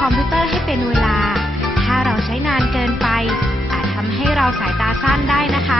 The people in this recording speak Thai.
คอมพิวเตอร์ให้เป็นเวลา ถ้าเราใช้นานเกินไป อาจทำให้เราสายตาสั้นได้นะคะ